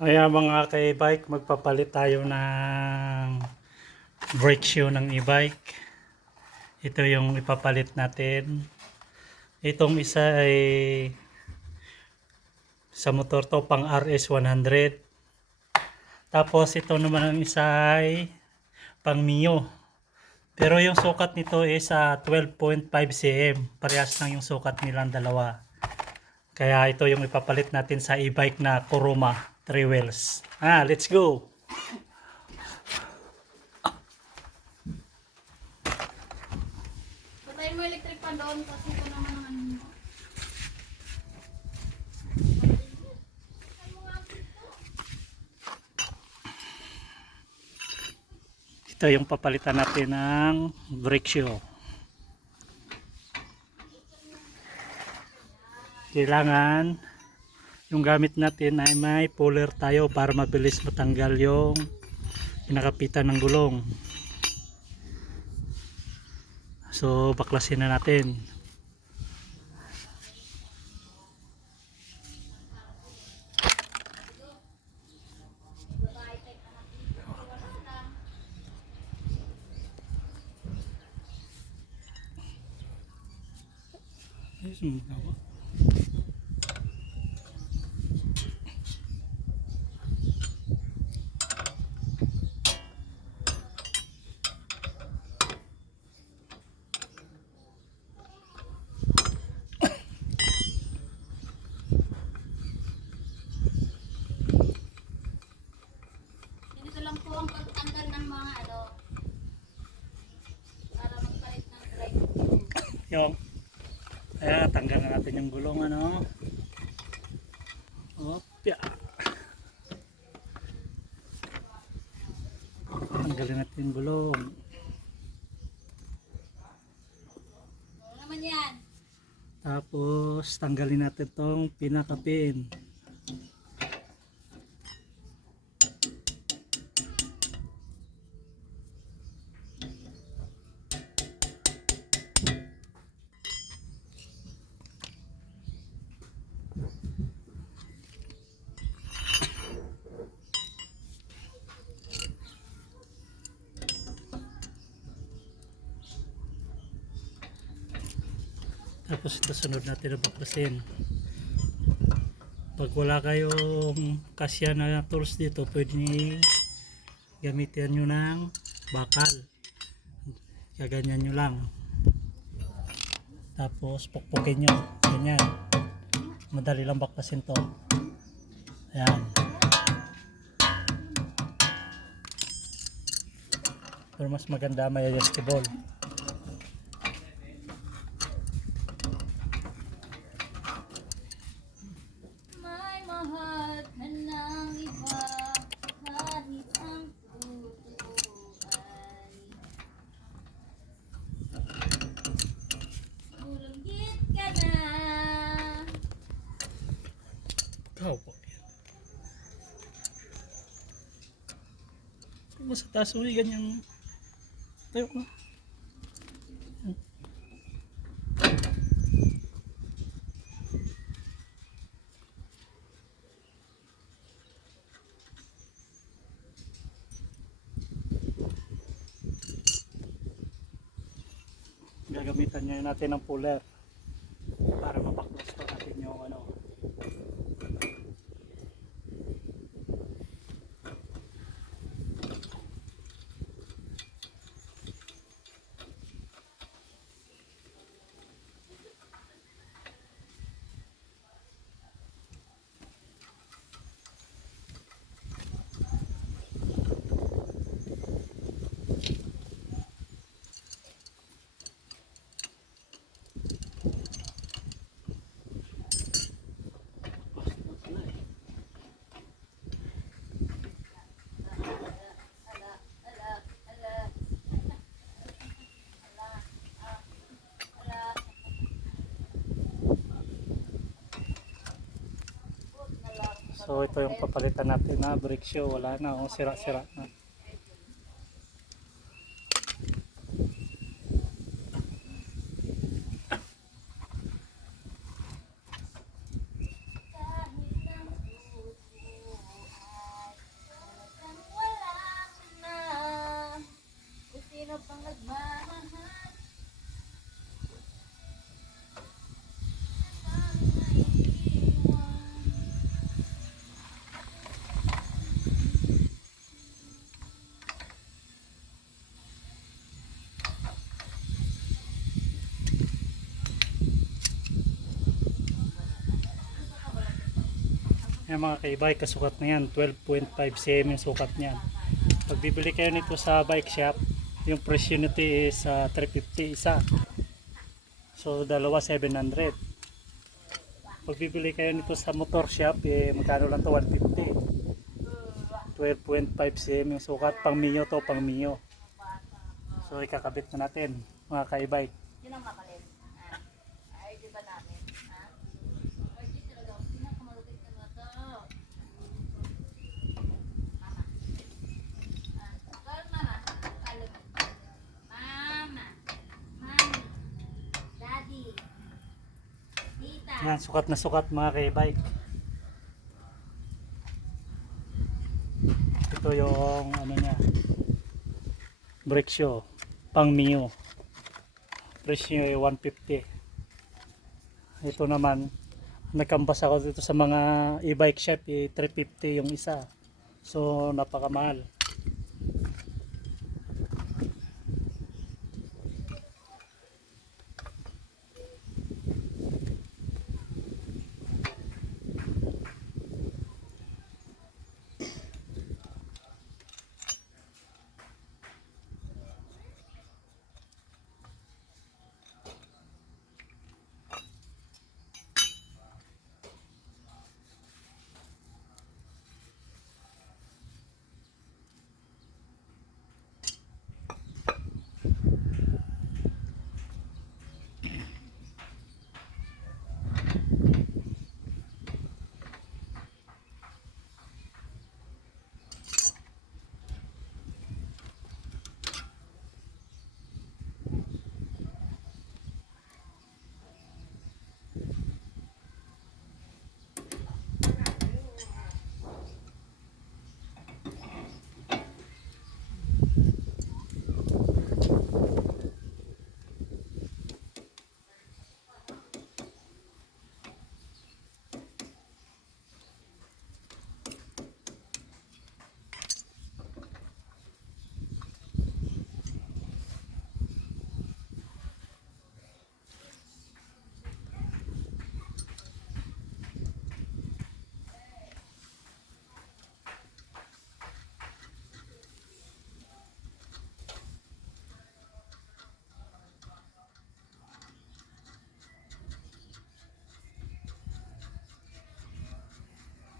Kaya mga ka-e-bike, magpapalit tayo ng brake shoe ng e-bike. Ito yung ipapalit natin. Itong isa ay sa motor to pang RS100. Tapos ito naman ang isa ay pang Mio. Pero yung sukat nito is 12.5 cm. Parehas lang yung sukat nilang dalawa. Kaya ito yung ipapalit natin sa e-bike na Kuruma 3 wheels. Let's go! Patayin mo electric pan doon kasi ito naman ang ano. Ito yung papalitan natin ng brake shoe. Kailangan yung gamit natin ay may puller tayo para mabilis matanggal yung pinakapitan ng gulong. So baklasin na natin. Ganito lang po ang pagtanggal ng mga ano para magpalit ng brake. Yung tanggal na natin yung gulong Opya. Tanggalin natin yung gulong. Ano naman yan? Tapos tanggalin natin tong pinakapin. Tapos ito sunod natin na baklasin. Pag wala kayong kasya na tools dito, pwede gamitin nyo ng bakal. Kaganyan nyo lang. Tapos pukpukin nyo. Ganyan. Madali lang baklasin to. Ayan. Pero mas maganda may adjustable. May mahal ka ng iba kahit ang totoo ay bulanggit ka na. Ikaw po. Kung sa taas ulit ganyan. Tayo ko. Gagamitan niya natin ng puller para mapaklas to natin yung So ito yung papalitan natin na brake shoe. Wala na, sira-sira na. Yan mga ka-e-bike, kasukat na yan. 12.5 cm yung sukat niyan. Pag bibili kayo nito sa bike shop, yung presyo nito is 350 isa. So dalawa 700. Pag bibili kayo nito sa motor shop, magkano lang to, 150. 12.5 cm yung sukat, pang Mio to, pang Mio. So ikakabit na natin mga ka-e-bike. Yun ang mapalit. Ay, di ba namin? Ha? Ay, di talaga. Pinakamalupit na nga to. Mama. Call mama. Call mama. Mami. Daddy. Tita. Yan, sukat na sukat mga ka-e-bike. Ito yung ano niya, brake shoe, pang Mio. Presyo ay 150. Ito naman, nagkambas ako dito sa mga e-bike shop, 350 yung isa. So napakamahal.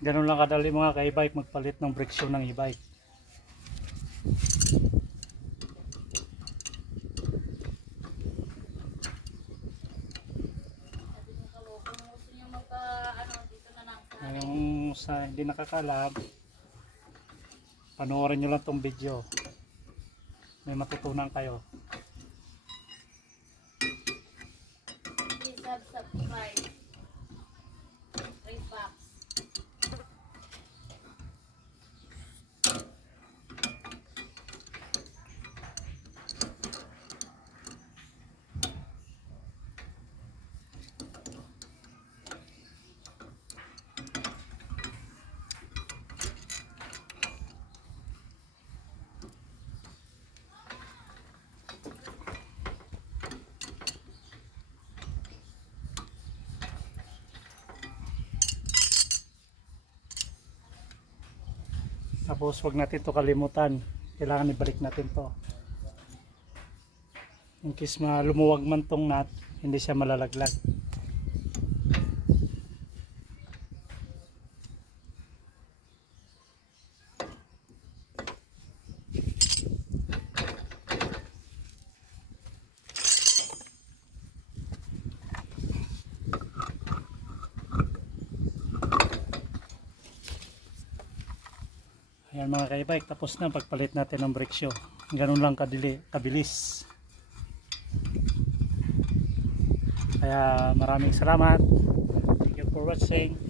Ganun lang kadali mga ka-e-bike magpalit ng brake shoe ng e-bike. Sabi ng kaloko, gusto niya magka, ano, dito na lang. Yung sa hindi nakakalam, panoorin nyo lang tong video. May matutunan kayo. Please subscribe. Red box. Tapos wag natin to kalimutan. Kailangan ibalik natin to. In case lumuwag man tong nut, hindi siya malalaglag. Ayan mga ka-e-bike, tapos na pagpalit natin ng brake shoe. Ganun lang kabilis. Kaya maraming salamat. Thank you for watching.